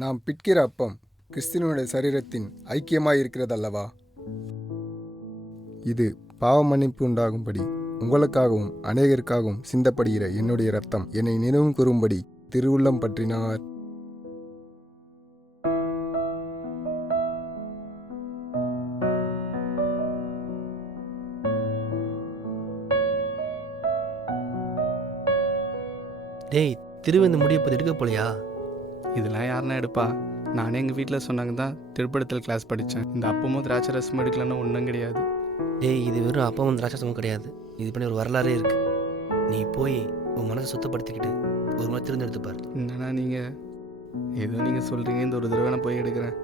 நாம் பிட்கிற அப்பம் கிறிஸ்துவனுடைய சரீரத்தின் ஐக்கியமாயிருக்கிறதல்லவா? இது பாவ மன்னிப்பு உண்டாகும்படி உங்களுக்காகவும் அநேகருக்காகவும் சிந்தப்படுகிற என்னுடைய இரத்தம். என்னை நினைவு கூறும்படி திருவுள்ளம் பற்றினார். டேய், திருவிந்து முடியப்போது எடுக்க போலையா? இதெல்லாம் யாருன்னா எடுப்பா? நானே எங்கள் வீட்டில் சொன்னாங்க தான் திருப்படத்தில் கிளாஸ் படித்தேன். இந்த அப்பமும் திராட்சை ரசமும் எடுக்கலன்னா ஒன்றும் கிடையாது. டேய், இது வெறும் அப்பமும் திராட்சரசமும் கிடையாது. இது பண்ணி ஒரு வரலாறே இருக்கு. நீ போய் உன் மனசை சுத்தப்படுத்திக்கிட்டு ஒரு மாதிரி திருந்து எடுத்துப்பார். என்னன்னா நீங்கள் ஏதோ நீங்கள் சொல்கிறீங்க, இந்த ஒரு தடவை நான் போய் எடுக்கிறேன்.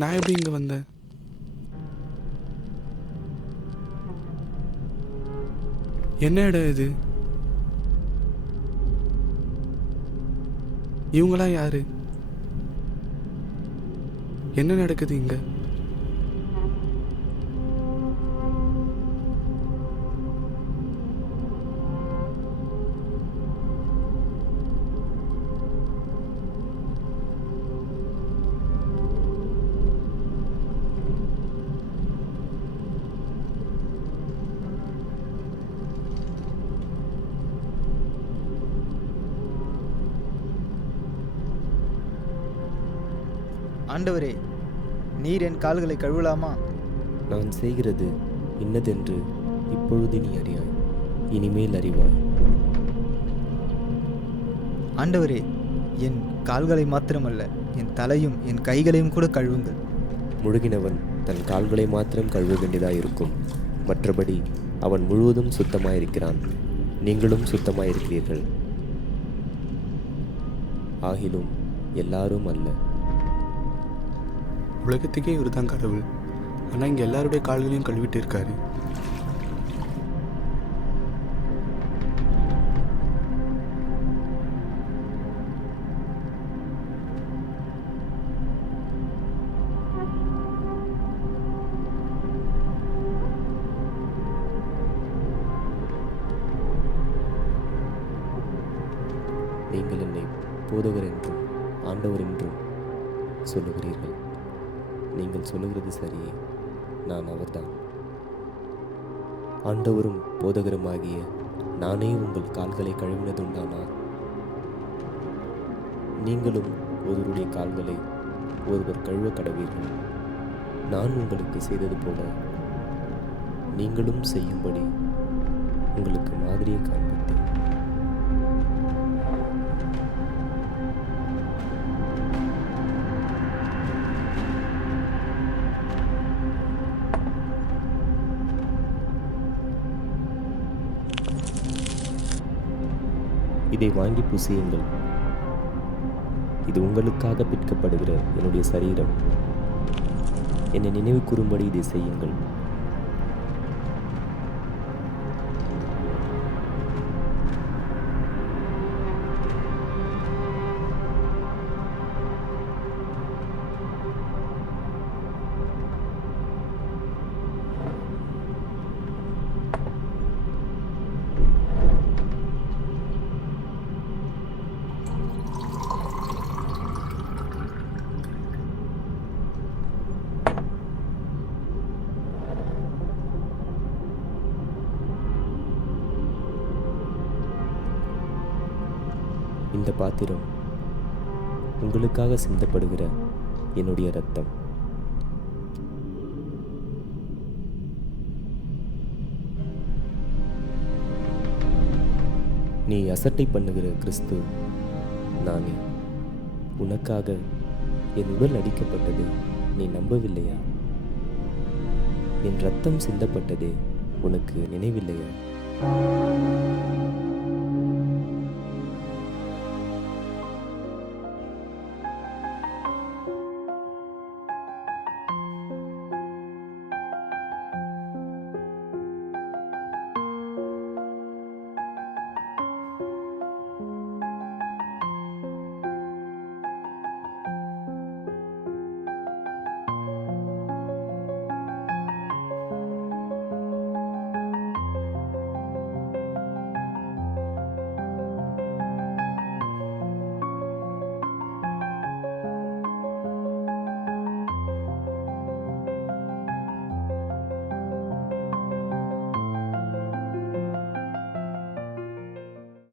நான் எப்படி இங்கே வந்தேன்? என்ன இடம் இது? இவங்களாம் யாரு? என்ன நடக்குது இங்க? ஆண்டவரே, நீர் என் கால்களை கழுவலாமா? நான் செய்கிறது இன்னதென்று இப்பொழுது நீ அறியாய், இனிமேல் அறிவாய். ஆண்டவரே, என் கால்களை மாத்திரமல்ல, என் தலையும் என் கைகளையும் கூட கழுவுங்கள். முழுகினவன் தன் கால்களை மாத்திரம் கழுவ வேண்டியதாயிருக்கும், மற்றபடி அவன் முழுவதும் சுத்தமாயிருக்கிறான். நீங்களும் சுத்தமாயிருக்கிறீர்கள், ஆகிலும் எல்லாரும் அல்ல. உலகத்துக்கே இவர் தான் கடவுள். ஆனால் இங்கே எல்லாருடைய கால்களையும் கழுவிட்டு இருக்காரு. நீங்கள் என்னை போதகர் என்றும் ஆண்டவர் என்றும் சொல்லுகிறீர்கள். நீங்கள் சொல்லுகிறது சரியே, நான் அவர்தான். ஆண்டவரும் போதகருமாகிய நானே உங்கள் கால்களை கழுவினதுண்டானால், நீங்களும் ஒருவருடைய கால்களை ஒருவர் கழுவ கடவீர்கள். நான் உங்களுக்கு செய்தது போல நீங்களும் செய்யும்படி உங்களுக்கு மாதிரியை காண்பித்தேன். இதை வாங்கி புசியுங்கள். இது உங்களுக்காக பிற்கப்படுகிற என்னுடைய சரீரம். என்னை நினைவு கூறும்படி இதை செய்யுங்கள். இந்த பாத்திரம் உங்களுக்காக சிந்தப்படுகிற என்னுடைய இரத்தம். நீ அசட்டை பண்ணுகிற கிறிஸ்து நானே. உனக்காக என் உடல் அடிக்கப்பட்டது நீ நம்பவில்லையா? என் இரத்தம் சிந்தப்பட்டதே உனக்கு நினைவில்லையா?